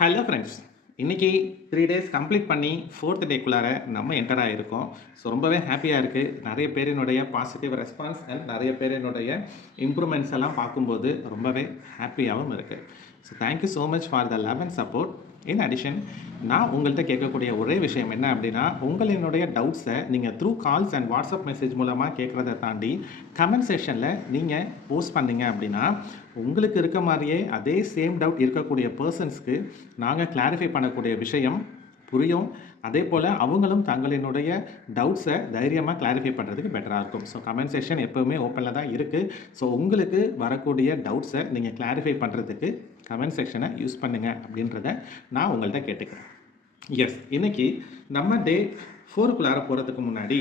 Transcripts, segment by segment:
Hello friends, இன்னைக்கு 3 days complete பண்ணி 4த் டேக்குள்ளார நம்ம என்டர் ஆகியிருக்கோம். ஸோ ரொம்பவே ஹாப்பியாக இருக்குது. நிறைய பேரினுடைய பாசிட்டிவ் ரெஸ்பான்ஸ் அண்ட் நிறைய பேரினுடைய இம்ப்ரூவ்மெண்ட்ஸ் எல்லாம் பார்க்கும்போது ரொம்பவே ஹாப்பியாகவும் இருக்குது. So thank you so much for the love and support. In addition, நான் உங்கள்கிட்ட கேட்கக்கூடிய ஒரே விஷயம் என்ன அப்படின்னா, உங்களினுடைய டவுட்ஸை நீங்கள் through calls and WhatsApp message மூலமாக கேட்குறத தாண்டி கமெண்ட் செக்ஷனில் நீங்கள் போஸ்ட் பண்ணீங்க அப்படின்னா, உங்களுக்கு இருக்க மாதிரியே அதே சேம் டவுட் இருக்கக்கூடிய பர்சன்ஸ்க்கு நாங்கள் கிளாரிஃபை பண்ணக்கூடிய விஷயம் புரியும். அதே போல் அவங்களும் தங்களினுடைய டவுட்ஸை தைரியமாக கிளாரிஃபை பண்ணுறதுக்கு பெட்டராக இருக்கும். ஸோ கமெண்ட் செக்ஷன் எப்போவுமே ஓப்பனில் தான் இருக்குது. ஸோ உங்களுக்கு வரக்கூடிய டவுட்ஸை நீங்கள் கிளாரிஃபை பண்ணுறதுக்கு கமெண்ட் செக்ஷனை யூஸ் பண்ணுங்கள் அப்படின்றத நான் உங்கள்கிட்ட கேட்டுக்கிறேன். எஸ், இன்றைக்கி நம்ம டே 4க்குள்ளார போகிறதுக்கு முன்னாடி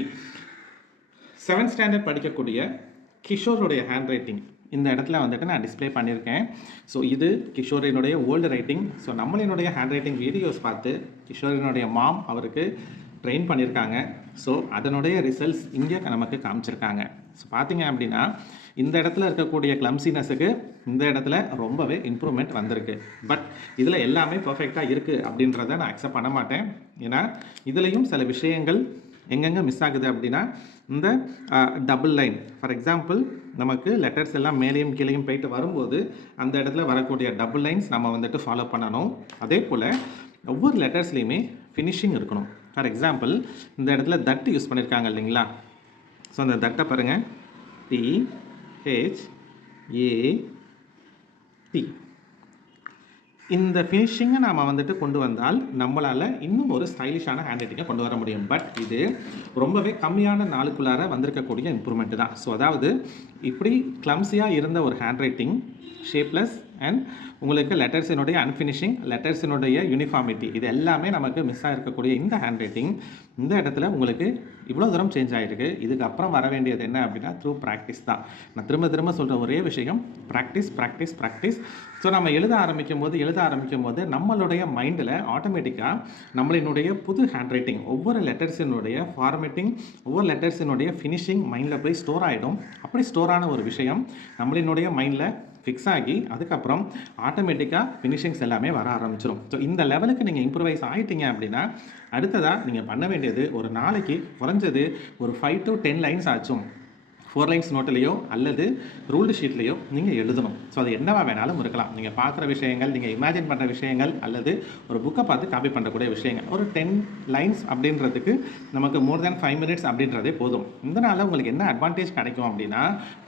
7th ஸ்டாண்டர்ட் படிக்கக்கூடிய கிஷோருடைய ஹேண்ட் ரைட்டிங் இந்த இடத்துல வந்துட்டு நான் டிஸ்பிளே பண்ணியிருக்கேன். ஸோ இது கிஷோரினுடைய ஓல்டு ரைட்டிங். ஸோ நம்மளினுடைய ஹேண்ட் ரைட்டிங் வீடியோஸ் பார்த்து கிஷோரினுடைய மாம் அவருக்கு ட்ரெயின் பண்ணியிருக்காங்க. ஸோ அதனுடைய ரிசல்ட்ஸ் இங்கே நமக்கு காமிச்சிருக்காங்க. ஸோ பார்த்தீங்க அப்படின்னா இந்த இடத்துல இருக்கக்கூடிய கிளம்சினஸுக்கு இந்த இடத்துல ரொம்பவே இம்ப்ரூவ்மெண்ட் வந்திருக்கு. பட் இதில் எல்லாமே பர்ஃபெக்டாக இருக்குது அப்படின்றத நான் அக்செப்ட் பண்ண மாட்டேன். ஏன்னா இதுலேயும் சில விஷயங்கள் எங்கெங்கே மிஸ் ஆகுது அப்படின்னா, இந்த டபுள் லைன், ஃபார் எக்ஸாம்பிள் நமக்கு லெட்டர்ஸ் எல்லாம் மேலேயும் கீழேயும் போயிட்டு வரும்போது அந்த இடத்துல வரக்கூடிய டபுள் லைன்ஸ் நம்ம வந்துட்டு ஃபாலோ பண்ணணும். அதே போல் ஒவ்வொரு லெட்டர்ஸ்லேயுமே ஃபினிஷிங் இருக்கணும். ஃபார் எக்ஸாம்பிள் இந்த இடத்துல தட் யூஸ் பண்ணியிருக்காங்க இல்லைங்களா? ஸோ அந்த தட்டை பாருங்கள், THAT. இந்த ஃபினிஷிங்கை நாம் வந்துட்டு கொண்டு வந்தால் நம்மளால் இன்னும் ஒரு ஸ்டைலிஷான ஹேண்ட் ரைட்டிங்கை கொண்டு வர முடியும். பட் இது ரொம்பவே கம்மியான நாளுக்குள்ளார வந்திருக்கக்கூடிய இம்ப்ரூவ்மெண்ட் தான். ஸோ அதாவது இப்படி கிளம்ஸியாக இருந்த ஒரு ஹேண்ட் ரைட்டிங் ஷேப்லெஸ் அண்ட் உங்களுக்கு லெட்டர்ஸினுடைய அன்ஃபினிஷிங், லெட்டர்ஸினுடைய யூனிஃபார்மிட்டி, இது எல்லாமே நமக்கு மிஸ் ஆகிருக்கக்கூடிய இந்த ஹேண்ட் ரைட்டிங் இந்த இடத்துல உங்களுக்கு இவ்வளோ தூரம் சேஞ்ச் ஆகிருக்கு. இதுக்கப்புறம் வர வேண்டியது என்ன அப்படின்னா த்ரூ ப்ராக்டிஸ் தான். நான் திரும்ப திரும்ப சொல்கிற ஒரே விஷயம் ப்ராக்டிஸ் ப்ராக்டிஸ் ப்ராக்டிஸ். ஸோ நம்ம எழுத ஆரம்பிக்கும் போது நம்மளுடைய மைண்டில் ஆட்டோமேட்டிக்காக நம்மளினுடைய புது ஹேண்ட் ரைட்டிங், ஒவ்வொரு லெட்டர்ஸினுடைய ஃபார்மேட்டிங், ஒவ்வொரு லெட்டர்ஸினுடைய ஃபினிஷிங் மைண்டில் போய் ஸ்டோர் ஆகிடும். அப்படி ஸ்டோரான ஒரு விஷயம் நம்மளினுடைய மைண்டில் ஃபிக்ஸ் ஆகி அதுக்கப்புறம் ஆட்டோமேட்டிக்காக ஃபினிஷிங்ஸ் எல்லாமே வர ஆரம்பிச்சிடும். ஸோ இந்த லெவலுக்கு நீங்கள் இம்ப்ரூவைஸ் ஆகிட்டீங்க அப்படின்னா அடுத்ததாக நீங்கள் பண்ண வேண்டியது ஒரு நாளைக்கு குறைஞ்சது ஒரு 5 to 10 லைன்ஸ் ஆச்சும் 4 லைன்ஸ் நோட்டிலையோ அல்லது ரூல்டு ஷீட்லேயோ நீங்கள் எழுதணும். ஸோ அது என்னவா வேணாலும் இருக்கலாம். நீங்கள் பார்க்குற விஷயங்கள், நீங்கள் இமேஜின் பண்ணுற விஷயங்கள் அல்லது ஒரு புக்கை பார்த்து காப்பி பண்ணக்கூடிய விஷயங்கள். ஒரு 10 லைன்ஸ் அப்படின்றதுக்கு நமக்கு மோர் தேன் 5 minutes அப்படின்றதே போதும். இதனால் உங்களுக்கு என்ன அட்வான்டேஜ் கிடைக்கும் அப்படின்னா,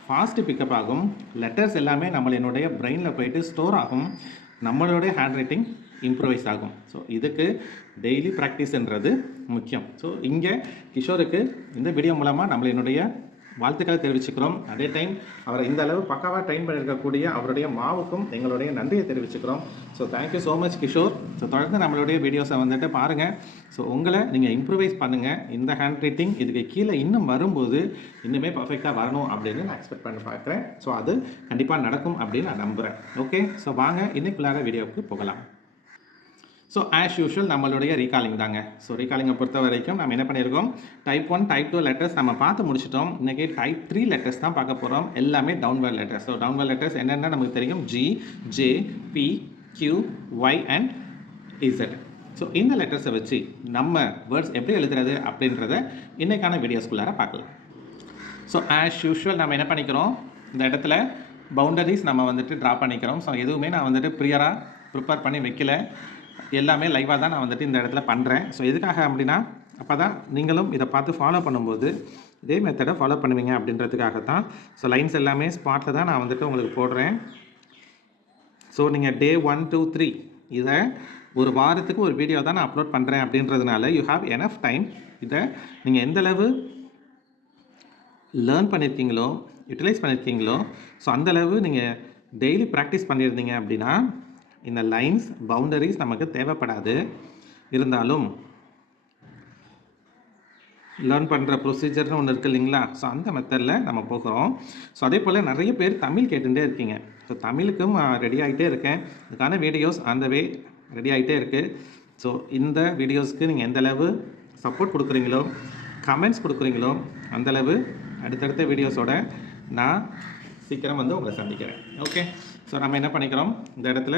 ஃபாஸ்ட்டு பிக்கப் ஆகும், லெட்டர்ஸ் எல்லாமே நம்மளுடைய பிரெயினில் போயிட்டு ஸ்டோர் ஆகும், நம்மளுடைய ஹேண்ட் ரைட்டிங் இம்ப்ரூவைஸ் ஆகும். ஸோ இதுக்கு டெய்லி ப்ராக்டிஸ்ன்றது முக்கியம். ஸோ இங்கே கிஷோருக்கு இந்த வீடியோ மூலமாக நம்மளுடைய வாழ்த்துக்களை தெரிவிச்சுக்கிறோம். அதே டைம் அவரை இந்த அளவு பக்காவாக ட்ரெயின் பண்ணியிருக்கக்கூடிய அவருடைய மாவுக்கும் எங்களுடைய நன்றியை தெரிவிச்சுக்கிறோம். So thank you so much Kishore. So தொடர்ந்து நம்மளுடைய வீடியோஸை வந்துட்டு பாருங்கள். ஸோ உங்களை நீங்கள் இம்ப்ரூவைஸ் பண்ணுங்கள். இந்த ஹேண்ட் ரைட்டிங் இதுக்கு கீழே இன்னும் வரும்போது இன்னுமே பர்ஃபெக்டாக வரணும் அப்படின்னு நான் எக்ஸ்பெக்ட் பண்ணி பார்க்குறேன். ஸோ அது கண்டிப்பாக நடக்கும் அப்படின்னு நான் நம்புகிறேன். ஓகே, ஸோ வாங்க இன்னைக்குள்ளார வீடியோவுக்கு போகலாம். ஸோ ஆஸ் யூஷுவல் நம்மளுடைய ரீகாலிங் தாங்க. ஸோ ரீகாலிங்கை பொறுத்த வரைக்கும் நம்ம என்ன பண்ணியிருக்கோம், டைப் 1 டைப் 2 லெட்டர்ஸ் நம்ம பார்த்து முடிச்சிட்டோம். இன்றைக்கி டைப் 3 லெட்டர்ஸ் தான் பார்க்க போகிறோம். எல்லாமே downward letters. So downward letters என்னென்ன நமக்கு தெரியும், G, J, P, Q, Y and Z. So இந்த லெட்டர்ஸை வச்சு நம்ம வேர்ட்ஸ் எப்படி எழுதுறது அப்படின்றத இன்றைக்கான வீடியோஸ்குள்ளார பார்க்கலாம். ஸோ ஆஸ் யூஷுவல் நம்ம என்ன பண்ணிக்கிறோம், இந்த இடத்துல பவுண்டரிஸ் நம்ம வந்துட்டு ட்ரா பண்ணிக்கிறோம். ஸோ எதுவுமே நான் வந்துட்டு ப்ரியராக ப்ரிப்பேர் பண்ணி வைக்கல, எல்லாமே லைவாக தான் நான் வந்துட்டு இந்த இடத்துல பண்ணுறேன். ஸோ எதுக்காக அப்படின்னா, அப்போ தான் நீங்களும் இதை பார்த்து ஃபாலோ பண்ணும்போது இதே மெத்தடை ஃபாலோ பண்ணுவீங்க அப்படின்றதுக்காக தான். ஸோ லைன்ஸ் எல்லாமே ஸ்பாட்டில் தான் நான் வந்துட்டு உங்களுக்கு போடுறேன். ஸோ நீங்கள் டே 1, 2, 3 இதை ஒரு வாரத்துக்கு ஒரு வீடியோ தான் நான் அப்லோட் பண்ணுறேன் அப்படின்றதுனால யூ ஹாவ் எனஃப் டைம். இதை நீங்கள் எந்தளவு லேர்ன் பண்ணியிருக்கீங்களோ, யூட்டிலைஸ் பண்ணியிருக்கீங்களோ, ஸோ அந்தளவு நீங்கள் டெய்லி ப்ராக்டிஸ் பண்ணியிருந்தீங்க அப்படின்னா இந்த லைன்ஸ் பவுண்டரிஸ் நமக்கு தேவைப்படாது. இருந்தாலும் லேர்ன் பண்ணுற ப்ரொசீஜர்னு ஒன்று இருக்குது இல்லைங்களா? ஸோ அந்த மெத்தடில் நம்ம போகிறோம். ஸோ அதே போல் நிறைய பேர் தமிழ் கேட்டுகிட்டே இருக்கீங்க. ஸோ தமிழுக்கும் ரெடி ஆகிட்டே இருக்கேன். இதுக்கான வீடியோஸ் அந்த வே ரெடி ஆகிட்டே இருக்குது. ஸோ இந்த வீடியோஸ்க்கு நீங்கள் எந்தளவு சப்போர்ட் கொடுக்குறீங்களோ, கமெண்ட்ஸ் கொடுக்குறீங்களோ, அந்தளவு அடுத்தடுத்த வீடியோஸோட நான் சீக்கிரம் வந்து உங்களை சந்திக்கிறேன். ஓகே, ஸோ நம்ம என்ன பண்ணிக்கிறோம், இந்த இடத்துல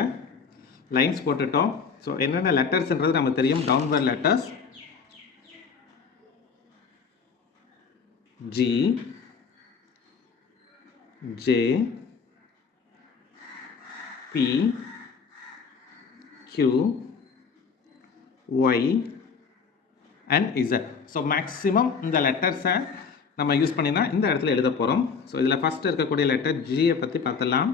லைன்ஸ் போட்டுட்டோம். ஸோ என்னென்ன லெட்டர்ஸ்ன்றது நமக்கு தெரியும். Downward letters G, J, P, Q, Y and Z. So maximum இந்த லெட்டர்ஸை நம்ம யூஸ் பண்ணி தான் இந்த இடத்துல எழுத போகிறோம். ஸோ இதில் ஃபஸ்ட்டு இருக்கக்கூடிய லெட்டர் ஜியை பற்றி பார்த்துடலாம்.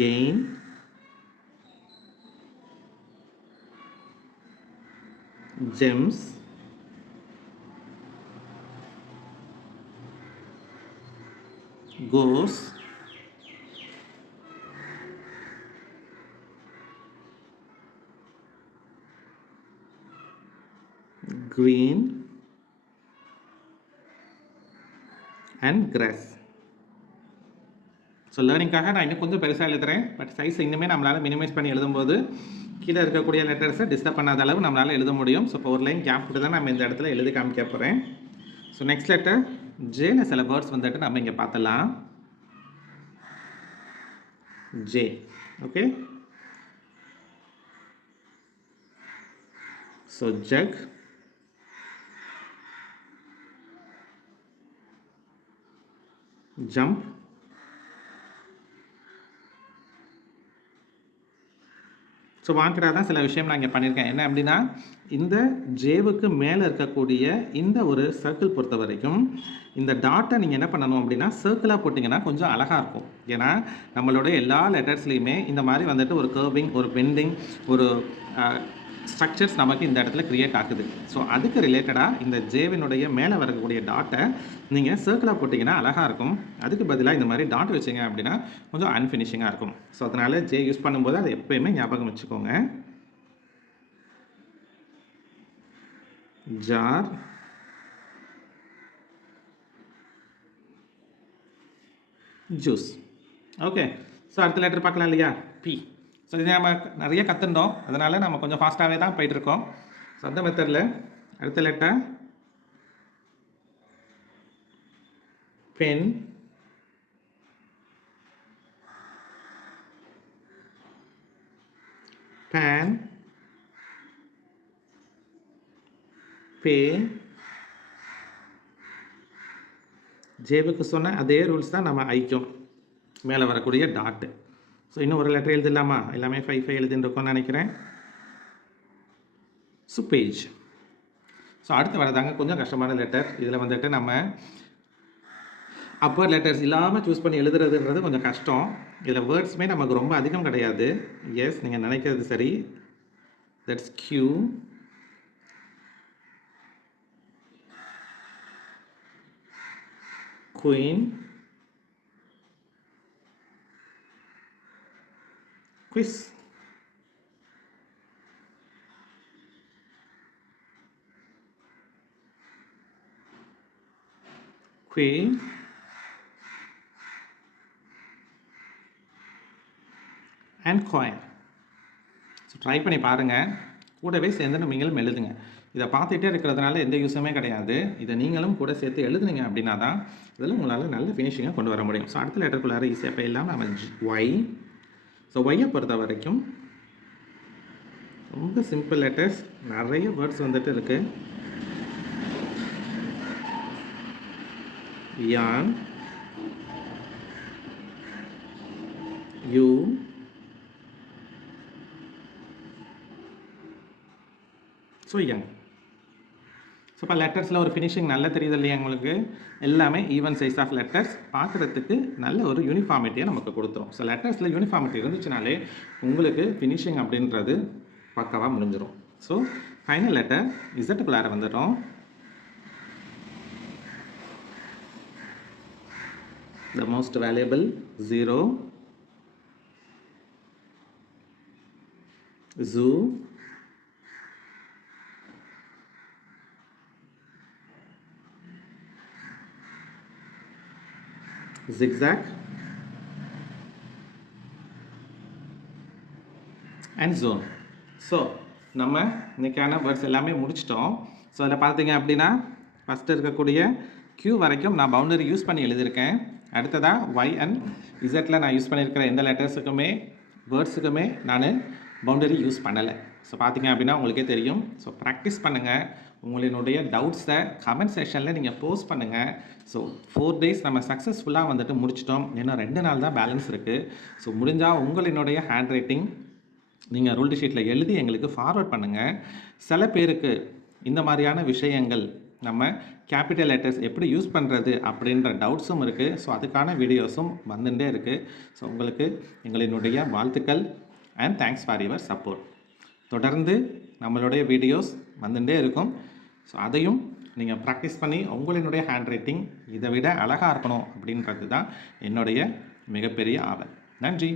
Gain, gems, goes, green and grass. So லேர்னிங்காக நான் இன்னும் கொஞ்சம் பெருசாக எழுதுகிறேன். பட் சைஸ் இன்னுமே நம்மளால் மினிமைஸ் பண்ணி எழுதும்போது கீழே இருக்கக்கூடிய லெட்டர்ஸை டிஸ்டர்ப் பண்ணாத அளவு நம்மளால் எழுத முடியும். ஸோ இப்போ ஒரு லைன் கேப் விட்டு தான் நம்ம இந்த இடத்துல எழுதி காமிக்க போகிறேன். ஸோ நெக்ஸ்ட் லெட்டர் ஜேல சில வேர்ட்ஸ் வந்துட்டு நம்ம இங்கே பார்த்துலாம். J, okay. So jug, jump, so வாண்டடாக தான் சில விஷயம் நான் இங்கே பண்ணியிருக்கேன். என்ன அப்படின்னா, இந்த ஜேவுக்கு மேலே இருக்கக்கூடிய இந்த ஒரு சர்க்கிள் பொறுத்த வரைக்கும் இந்த டாட்டை நீங்கள் என்ன பண்ணணும் அப்படின்னா சர்க்கிளாக போட்டிங்கன்னா கொஞ்சம் அழகாக இருக்கும். ஏன்னா நம்மளுடைய எல்லா லெட்டர்ஸ்லேயுமே இந்த மாதிரி வந்துட்டு ஒரு கர்விங், ஒரு பெண்டிங், ஒரு ஸ்ட்ரக்சர்ஸ் நமக்கு இந்த இடத்துல க்ரியேட் ஆகுது. ஸோ அதுக்கு ரிலேட்டடாக இந்த ஜேவினுடைய மேலே வரக்கூடிய டாட்டை நீங்கள் சர்க்கிளாக போட்டிங்கன்னா அழகாக இருக்கும். அதுக்கு பதிலாக இந்த மாதிரி டாட் வச்சிங்க அப்படின்னா கொஞ்சம் அன்ஃபினிஷிங்காக இருக்கும். ஸோ அதனால் ஜே யூஸ் பண்ணும்போது அதை எப்போயுமே ஞாபகம் வச்சுக்கோங்க. Jar, juice, okay. ஸோ அடுத்த லெட்டர் பார்க்கலாம் இல்லையா, பி. ஸோ இது நம்ம நிறைய கற்றுண்டோம், அதனால் நம்ம கொஞ்சம் ஃபாஸ்ட்டாகவே தான் போயிட்டுருக்கோம். ஸோ அந்த மெத்தடில் அடுத்த லெட்டர் பென், பேன், பே. ஜேவுக்கு சொன்ன அதே ரூல்ஸ் தான் நம்ம ஐக்கும் மேலே வரக்கூடிய டாட்டு. ஸோ இன்னும் ஒரு லெட்டர் எழுதிடலாமா? எல்லாமே 5 எழுதின்னு இருக்கோம்னு நினைக்கிறேன். சுப்பேஜ். ஸோ அடுத்து வரதாங்க கொஞ்சம் கஷ்டமான லெட்டர். இதில் வந்துட்டு நம்ம அப்பர் லெட்டர்ஸ் இல்லாமல் சூஸ் பண்ணி எழுதுறதுன்றது கொஞ்சம் கஷ்டம். இதில் வேர்ட்ஸுமே நமக்கு ரொம்ப அதிகம் கிடையாது. எஸ், நீங்கள் நினைக்கிறது சரி. That's Q, queen, quiz, queen, and coin. So try பண்ணி பாருங்கள். கூடவே சேர்ந்து நீங்களும் எழுதுங்க. இதை பார்த்துட்டே இருக்கிறதுனால எந்த யூஸுமே கிடையாது. இதை நீங்களும் கூட சேர்த்து எழுதுனீங்க அப்படின்னா தான் இதில் உங்களால் நல்ல ஃபினிஷிங்காக கொண்டு வர முடியும். ஸோ அடுத்த லெட்டருக்குள்ளார ஈஸியாக போயிடலாம். நம்ம ஒய். ஸோ ஒய்யை பொறுத்த வரைக்கும் ரொம்ப சிம்பிள் லெட்டர்ஸ், நிறைய வேர்ட்ஸ் வந்துட்டு இருக்குது. யான், யூ, ஸோ யங். ஸோ இப்போ லெட்டர்ஸில் ஒரு ஃபினிஷிங் நல்லா தெரியுது இல்லையா உங்களுக்கு? எல்லாமே ஈவன் சைஸ் ஆஃப் லெட்டர்ஸ், பார்க்குறதுக்கு நல்ல ஒரு யூனிஃபார்மிட்டியை நமக்கு கொடுத்துரும். ஸோ லெட்டர்ஸில் யூனிஃபார்மிட்டி இருந்துச்சுனாலே உங்களுக்கு ஃபினிஷிங் அப்படின்றது பக்காவாக முடிஞ்சிடும். ஸோ ஃபைனல் லெட்டர் இசட்டுக்குள்ளார வந்துட்டோம். The most valuable 0, zoo, zigzag and zone. So நம்ம இன்னைக்கான வேர்ட்ஸ் எல்லாமே முடிச்சிட்டோம். ஸோ அதில் பார்த்தீங்க அப்படின்னா ஃபஸ்ட்டு இருக்கக்கூடிய Q வரைக்கும் நான் பவுண்டரி யூஸ் பண்ணி எழுதியிருக்கேன். அடுத்ததாக ஒய் அண்ட் இசட்டில் நான் யூஸ் பண்ணியிருக்கிற எந்த லெட்டர்ஸுக்குமே வேர்ட்ஸுக்குமே நான் பவுண்டரி யூஸ் பண்ணலை. ஸோ பார்த்தீங்க அப்படின்னா உங்களுக்கே தெரியும். ஸோ ப்ராக்டிஸ் பண்ணுங்கள். உங்களினுடைய டவுட்ஸை கமெண்ட் செக்ஷனில் நீங்கள் போஸ்ட் பண்ணுங்கள். ஸோ 4 டேஸ் நம்ம சக்ஸஸ்ஃபுல்லாக வந்துட்டு முடிச்சிட்டோம். இன்னும் 2 நாள் தான் பேலன்ஸ் இருக்குது. ஸோ முடிஞ்சால் உங்களினுடைய ஹேண்ட் ரைட்டிங் நீங்கள் ரூல்டு ஷீட்டில் எழுதி எங்களுக்கு ஃபார்வர்ட் பண்ணுங்கள். சில பேருக்கு இந்த மாதிரியான விஷயங்கள் நம்ம கேபிட்டல் லெட்டர்ஸ் எப்படி யூஸ் பண்ணுறது அப்படின்ற டவுட்ஸும் இருக்குது. ஸோ அதுக்கான வீடியோஸும் வந்துட்டே இருக்குது. ஸோ உங்களுக்கு எங்களினுடைய வாழ்த்துக்கள் and thanks for your support. தொடர்ந்து நம்மளுடைய வீடியோஸ் வந்துட்டே இருக்கும். ஸோ அதையும் நீங்கள் ப்ராக்டிஸ் பண்ணி உங்களினுடைய ஹேண்ட் ரைட்டிங் இதை விட அழகாக இருக்கணும் அப்படின்றது தான் என்னுடைய மிகப்பெரிய ஆவல். நன்றி.